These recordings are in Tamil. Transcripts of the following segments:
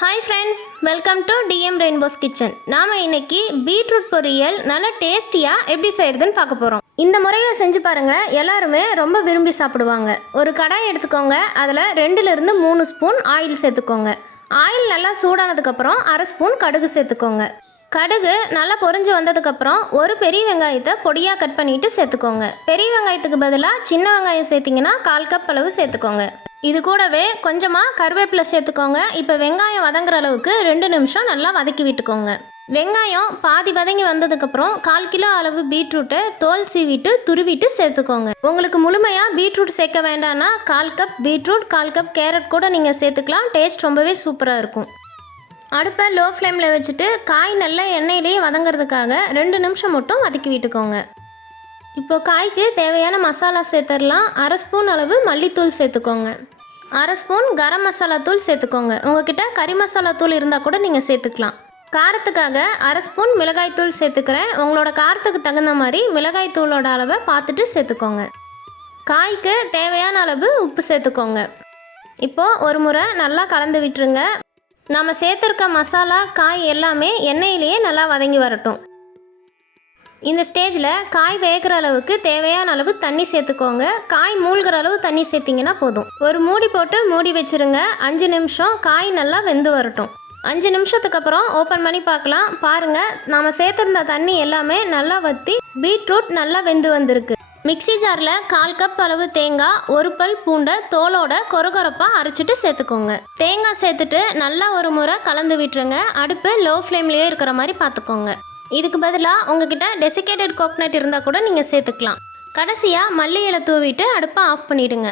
Hi friends welcome to TM rainbows kitchen நாம் இன்னைக்கு பீட்ரூட் பொரியல் நல்ல டேஸ்டியாக எப்படி செய்கிறதுன்னு பார்க்க போகிறோம் இந்த முறையில் செஞ்சு பாருங்கள் எல்லாருமே ரொம்ப விரும்பி சாப்பிடுவாங்க. ஒரு கடாய் எடுத்துக்கோங்க அதில் ரெண்டுலேருந்து மூணு ஸ்பூன் ஆயில் சேர்த்துக்கோங்க. ஆயில் நல்லா சூடானதுக்கப்புறம் அரை ஸ்பூன் கடுகு சேர்த்துக்கோங்க. கடுகு நல்லா பொறிஞ்சு வந்ததுக்கப்புறம் ஒரு பெரிய வெங்காயத்தை பொடியாக கட் பண்ணிட்டு சேர்த்துக்கோங்க. பெரிய வெங்காயத்துக்கு பதிலாக சின்ன வெங்காயம் சேர்த்திங்கன்னா கால் கப் அளவு சேர்த்துக்கோங்க. இது கூடவே கொஞ்சமாக கருவேப்பிலை சேர்த்துக்கோங்க. இப்போ வெங்காயம் வதங்குற அளவுக்கு ரெண்டு நிமிஷம் நல்லா வதக்கி விட்டுக்கோங்க. வெங்காயம் பாதி வதங்கி வந்ததுக்கப்புறம் கால் கிலோ அளவு பீட்ரூட்டை தோல் சீவிட்டு துருவிட்டு சேர்த்துக்கோங்க. உங்களுக்கு முழுமையாக பீட்ரூட் சேர்க்க வேண்டாம்னா கால் கப் பீட்ரூட் கால் கப் கேரட் கூட நீங்கள் சேர்த்துக்கலாம். டேஸ்ட் ரொம்பவே சூப்பராக இருக்கும். அடுப்பை லோ ஃப்ளேமில் வச்சுட்டு காய் நல்லா எண்ணெயிலேயே வதங்கிறதுக்காக ரெண்டு நிமிஷம் மட்டும் வதக்கி விட்டுக்கோங்க. இப்போ காய்க்கு தேவையான மசாலா சேர்த்துடலாம். அரை ஸ்பூன் அளவு மல்லித்தூள் சேர்த்துக்கோங்க. அரை ஸ்பூன் கரம் மசாலா தூள் சேர்த்துக்கோங்க. உங்ககிட்ட கறி மசாலா தூள் இருந்தால் கூட நீங்கள் சேர்த்துக்கலாம். காரத்துக்காக அரை ஸ்பூன் மிளகாய்த்தூள் சேர்த்துக்கிறேன். உங்களோட காரத்துக்கு தகுந்த மாதிரி மிளகாய்த்தூளோட அளவை பார்த்துட்டு சேர்த்துக்கோங்க. காய்க்கு தேவையான அளவு உப்பு சேர்த்துக்கோங்க. இப்போது ஒரு முறை நல்லா கலந்து விட்டுருங்க. நம்ம சேர்த்துருக்க மசாலா காய் எல்லாமே எண்ணெயிலேயே நல்லா வதங்கி வரட்டும். இந்த ஸ்டேஜில் காய் வேகிற அளவுக்கு தேவையான அளவு தண்ணி சேர்த்துக்கோங்க. காய் மூழ்கிற அளவு தண்ணி சேர்த்திங்கன்னா போதும். ஒரு மூடி போட்டு மூடி வச்சுருங்க. அஞ்சு நிமிஷம் காய் நல்லா வெந்து வரட்டும். அஞ்சு நிமிஷத்துக்கு அப்புறம் ஓப்பன் பண்ணி பார்க்கலாம். பாருங்கள் நாம் சேர்த்துருந்த தண்ணி எல்லாமே நல்லா வற்றி பீட்ரூட் நல்லா வெந்து வந்திருக்கு. மிக்ஸி ஜாரில் கால் கப் அளவு தேங்காய் ஒரு பல் பூண்டை தோலோட கொரகொரப்பாக அரைச்சிட்டு சேர்த்துக்கோங்க. தேங்காய் சேர்த்துட்டு நல்லா ஒரு முறை கலந்து விட்டுருங்க. அடுப்பு லோ ஃப்ளேம்லேயே இருக்கிற மாதிரி பார்த்துக்கோங்க. இதுக்கு பதிலாக உங்ககிட்ட டெசிகேட்டட் கோக்னட் இருந்தால் கூட நீங்கள் சேர்த்துக்கலாம். கடைசியாக மல்லி இலை தூவிட்டு அடுப்பை ஆஃப் பண்ணிவிடுங்க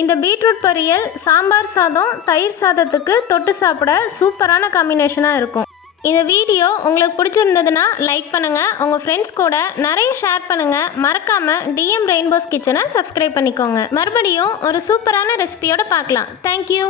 இந்த பீட்ரூட் பொரியல் சாம்பார் சாதம் தயிர் சாதத்துக்கு தொட்டு சாப்பிட சூப்பரான காம்பினேஷனாக இருக்கும். இந்த வீடியோ உங்களுக்கு பிடிச்சிருந்ததுன்னா லைக் பண்ணுங்கள் உங்கள் ஃப்ரெண்ட்ஸ் கூட நிறைய ஷேர் பண்ணுங்கள் மறக்காமல் டிஎம் ரெயின்போஸ் கிச்சனை சப்ஸ்கிரைப் பண்ணிக்கோங்க. மறுபடியும் ஒரு சூப்பரான ரெசிபியோட பார்க்கலாம். தேங்க்யூ